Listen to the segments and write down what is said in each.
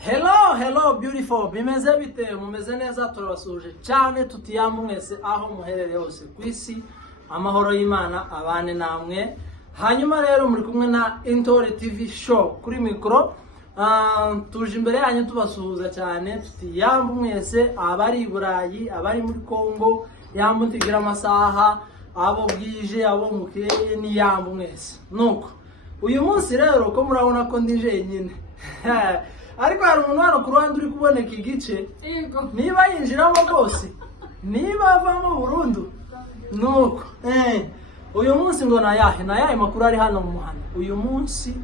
Hello beautiful, bimeze bite? Mumeze neza, turabasuje cyane tutiyambu mwese aho muherereye hose ku isi. Amahoro y'Imana abane namwe. Hanyuma rero muri kumwe na Intore TV show kuri mikro. Tuje imbere yanyu tubasuhuza cyane tutiyambu mwese, abari i Burayi, abari muri Kongo, yambu ntigira amasaha, abo bwije, abo mukeye ni yambu mwese. Nuko uyu munsi rero ko murabona ko ndije nyine. Ariko hari umuntu hano ku ruhande uri kuboneka igice, niba yinjiramo rwose, niba avamo burundu. Nuko uyu munsi ngo nayahe makuru ari hano mu muhanda. Uyu munsi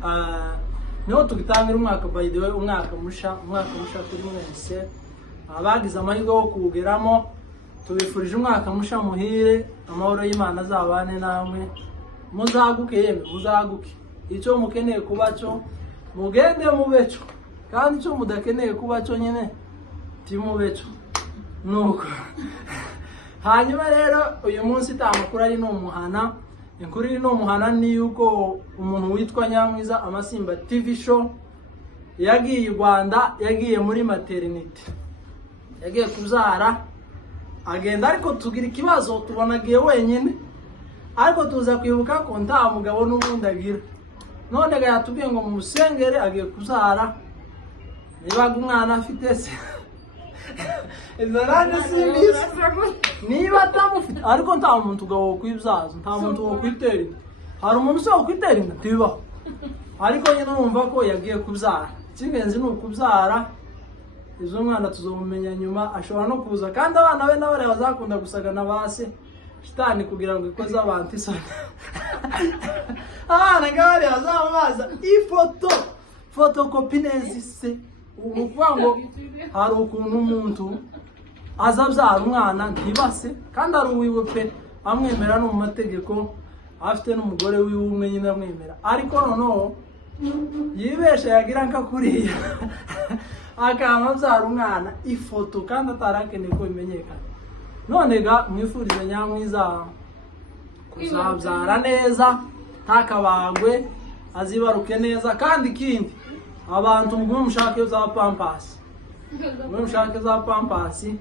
niho tugitangira umwaka, by the way, umwaka musha kuri mwese. Abagize amahirwe yo kuwugeramo, tubifurije umwaka musha muhire, amahoro y'Imana azabane namwe, muzaguke yeme, muzaguke. Icyo mukeneye kuba cyo mugende mubeco, kandi icyo mudakeneye kuba cyo nyine timubeco. Nuko hanyuma rero uyu munsi tamakuru ari no muhana. Inkuru iri no muhana ni yuko umuntu witwa Nyamwiza Amasimba TV show yagiye i Rwanda, yagiye muri maternity, yagiye kuzara agenda, ariko tugira ikibazo tubona agiye wenyine, ariko tuza kwibuka ko nta mugabo n'ubundi agira. None ga yatubwiye ngo musengere agiye kuzara, niba umwana afite se izarane simbisi niba atamufite, ariko nta muntu ugawo kwibyaza, nta muntu wo kwitera inda. Hari umuntu ushobora kwitera inda tibaho, ariko nyine numva ko yagiye kubyara. Icy'ingenzi ni ukubyara. Izo mwana tuzomumenya nyuma, ashobora no kuza kandi abana be n'abari bazakunda gusagana base shitani kugira ngo ikoze abantu isoni. Abana ngabari bazabaza ifoto fotokopi nezise. Ukuvuga ngo hari ukuntu umuntu azabyara umwana ntibase, kandi ari uwiwe pe, amwemera no mu mategeko, afite n'umugore wiwe umwe nyine amwemera, ariko noneho yibesha yagira nka kuriya akamubyara umwana ifoto kandi atarakeneye ko bimenyekana. None ga mwifurize Nyamwiza kuzabyara neza, ntakabagwe, azibaruke neza. Kandi ikindi, abantu mwe mushake za pampasi,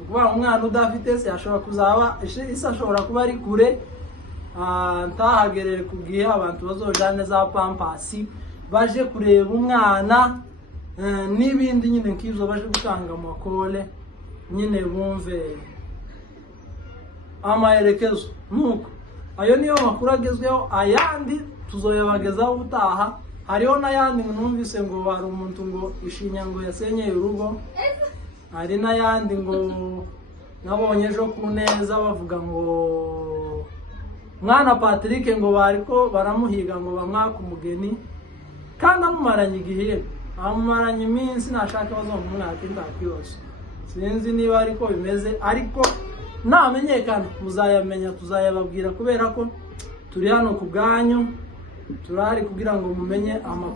ukuvuga umwana udafite se ashobora kuzaba isi, ashobora kuba ari kure, ntahagerere ku gihe abantu bazojane za pampasi baje kureba umwana, n'ibindi nyine nk'ibyo, baje gutanga amakole nyine bumve amaherekezo. Nuko ayo niyo makuru agezweho, ayandi tuzoyabagezaho ubutaha. Hariho n'ayandi numvise ngo hari umuntu ngo ishinya ngo yasenyeye urugo, hari n'ayandi ngo nabonye ejo ku Neza bavuga ngo mwana Patrick ngo bariko baramuhiga ngo bamwaka umugeni, kandi amumaranye igihe, amumaranye iminsi, nashaka bazomumwaka imyaka yose. Sinzi niba ariko bimeze, ariko namenyekana muzayamenya, tuzayababwira, kubera ko turi hano ku bwanyu, turahari kugira ngo mumenye amakuru.